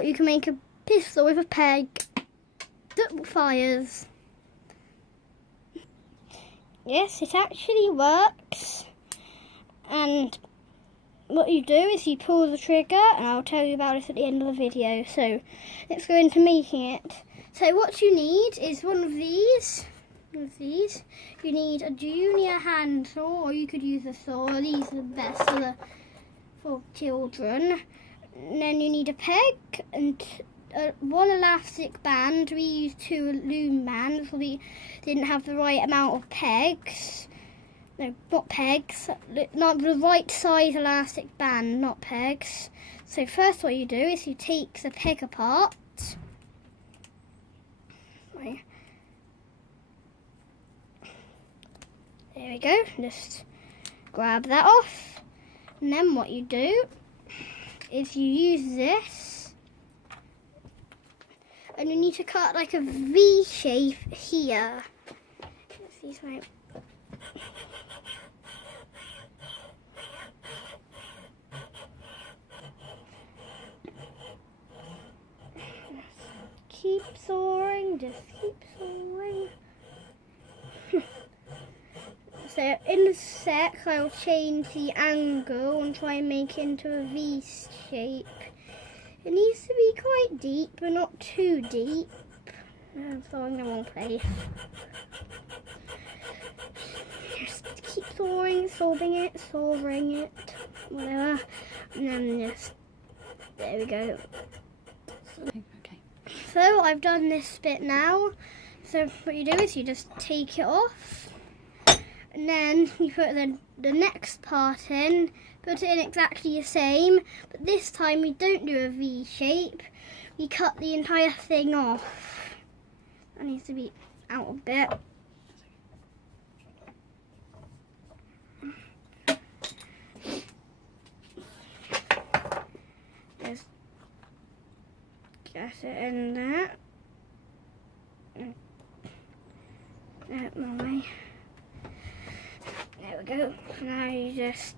thought you can make a pistol with a peg that fires. Yes, it actually works. And what you do is you pull the trigger, and I'll tell you about it at the end of the video. So let's go into making it. So what you need is one of these. You need a junior hand saw, or you could use a saw. These are the best for children. And then you need a peg and one elastic band. We used 2 loom bands. We didn't have the right amount of pegs. No, not pegs. Not the right size elastic band, not pegs. So first what you do is you take the peg apart. Right. There we go. Just grab that off. And then what you do is you use this, and you need to cut like a V shape here. Let's see, right. Keep sawing, just keep sawing. So in a sec, I'll change the angle and try and make it into a V shape. It needs to be quite deep, but not too deep. I'm sawing the wrong place. Just keep sawing it, whatever. And then just, there we go. Okay. So I've done this bit now. So what you do is you just take it off. And then you put the next part in, put it in exactly the same, but this time we don't do a V shape, we cut the entire thing off. That needs to be out a bit. Just get it in there. Mummy. There we go. Now you just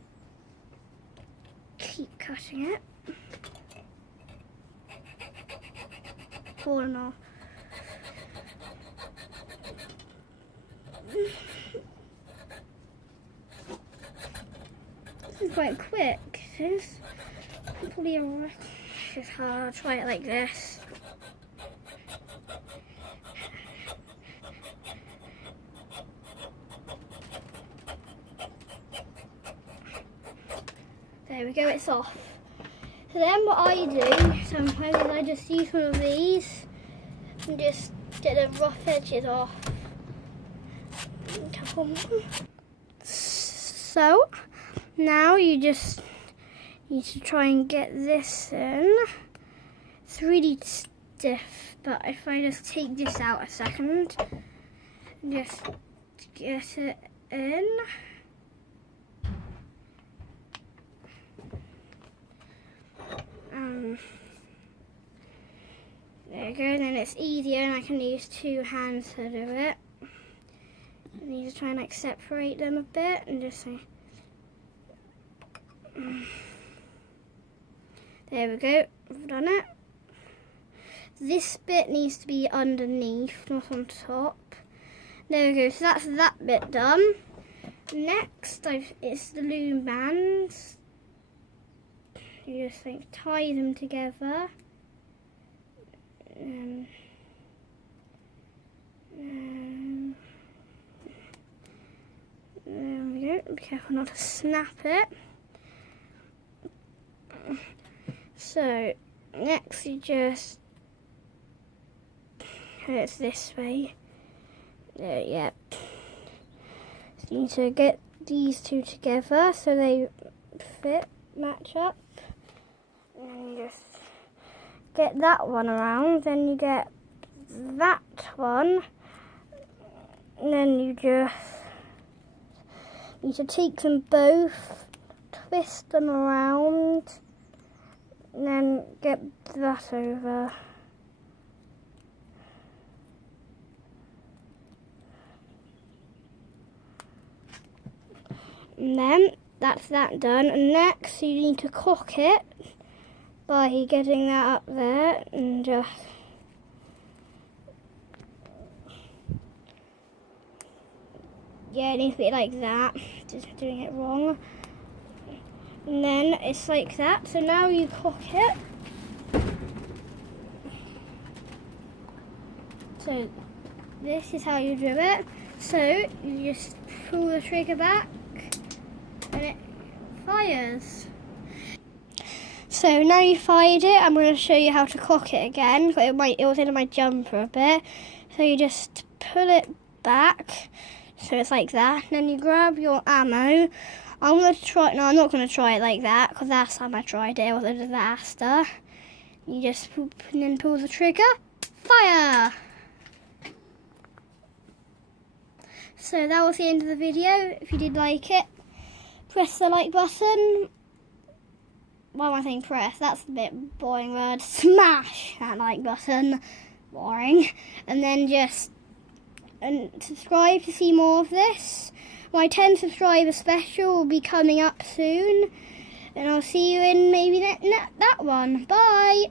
keep cutting it. Falling off. This is quite quick. This is probably it's hard. I'll try it like this. There we go, it's off. So then what I do sometimes is I just use one of these and just get the rough edges off. So now you just need to try and get this in. It's really stiff, but if I just take this out a second, just get it in. There you go, and then it's easier and I can use 2 hands to do it. I need to try and like separate them a bit and just say, there we go, I've done it. This bit needs to be underneath, not on top. There we go, so that's that bit done. Next, it's the loom bands. You just like tie them together. There we go. Be careful not to snap it. So next you just it's this way. There, yeah. So you need to get these 2 together so they match up. And you just get that one around, then you get that one, and then you just need to take them both, twist them around, and then get that over. And then that's that done, and next you need to cock it by getting that up there and just yeah, it needs to be like that. Just doing it wrong. And then it's like that. So now you cock it. So this is how you do it. So you just pull the trigger back and it fires. So now you fired it, I'm going to show you how to cock it again. It was in my jumper a bit. So you just pull it back. So it's like that. And then you grab your ammo. I'm going to try, no, I'm not going to try it like that, because last time I tried it was a disaster. You just and then pull the trigger, fire! So that was the end of the video. If you did like it, press the like button. Why am I saying press? That's a bit boring word. Smash that like button. Boring. And then just subscribe to see more of this. My 10 subscriber special will be coming up soon. And I'll see you in maybe that one. Bye!